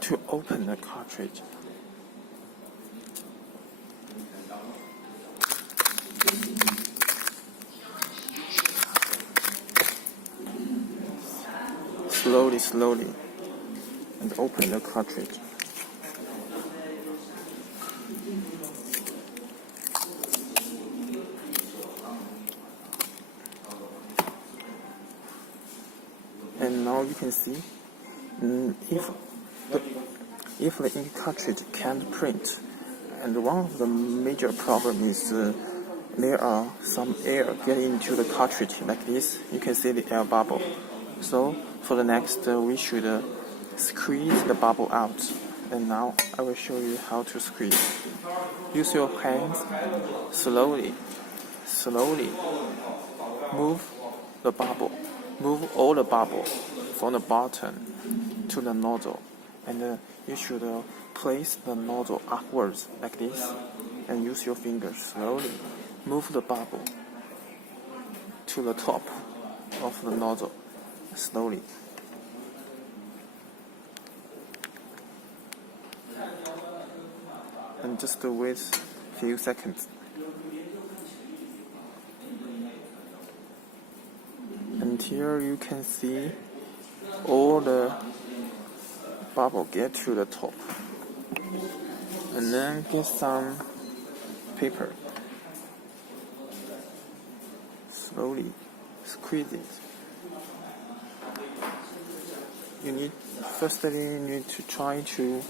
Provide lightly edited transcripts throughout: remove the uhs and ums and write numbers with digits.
To open the cartridge, slowly, and open the cartridge. And now you can see, if the ink cartridge can't print, and one of the major problem is there are some air getting into the cartridge like this. You can see the air bubble. So for the next, we should squeeze the bubble out. And now I will show you how to squeeze. Use your hands slowly. Move the bubble. Move all the bubble from the bottom to the nozzle. And you should place the nozzle upwards like this. And use your fingers slowly. Move the bubble to the top of the nozzle. Slowly. And just wait a few seconds. And here you can see all the bubble get to the top. And then get some paper. Slowly squeeze it. Firstly, you need to try to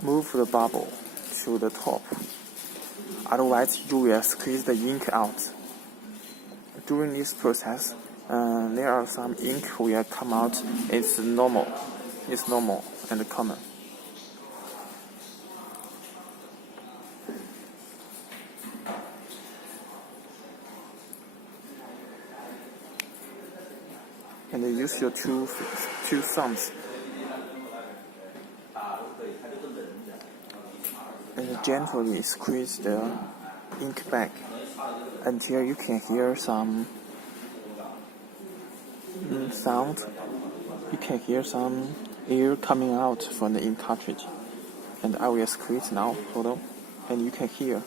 move the bubble to the top. Otherwise, you will squeeze the ink out. During this process, there are some ink will come out. It's normal and common. And use your two thumbs and gently squeeze the ink back until you can hear some sound. You can hear some air coming out from the ink cartridge. And I will squeeze now, hold on, and you can hear.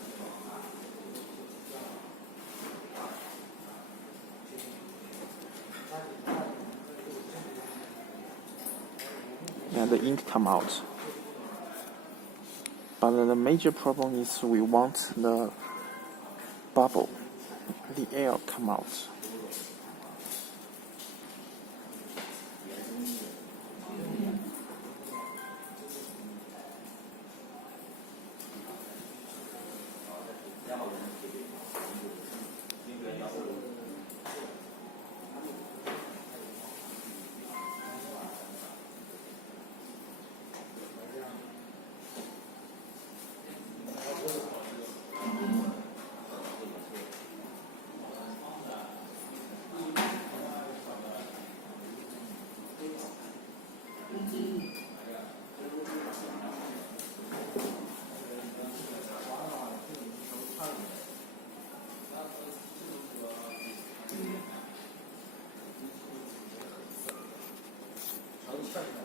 And the ink come out. But the major problem is we want the bubble, the air come out.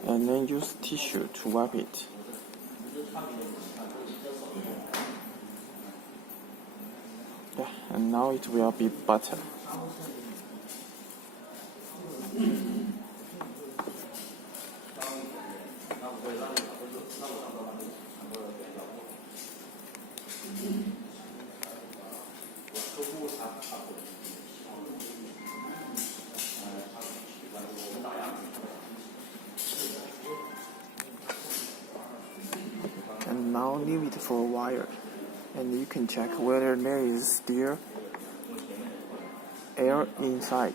And then use tissue to wipe it. Yeah, and now it will be better. And now leave it for a while, and you can check whether there is still air inside.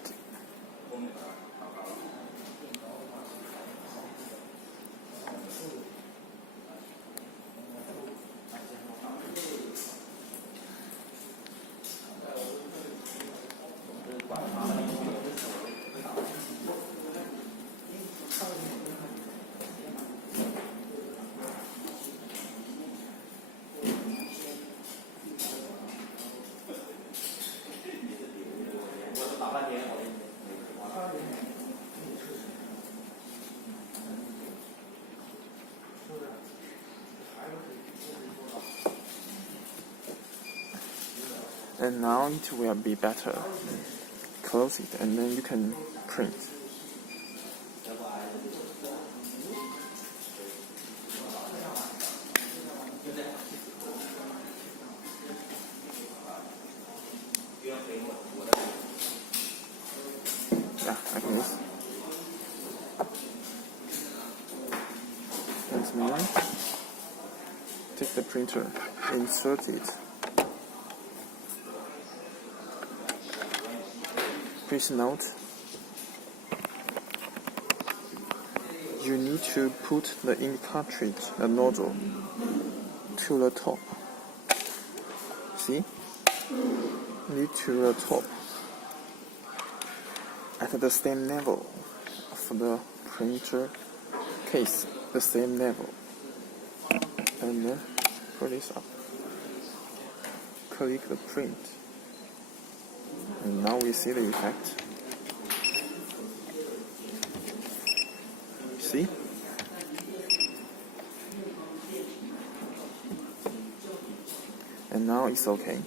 And now it will be better. Close it and then you can print. Yeah, like this. And then take the printer, insert it. Please note, you need to put the ink cartridge, the nozzle, to the top. See? Need to the top. At the same level of the printer case, the same level. And then pull this up. Click the print. And now we see the effect. See? And now it's okay.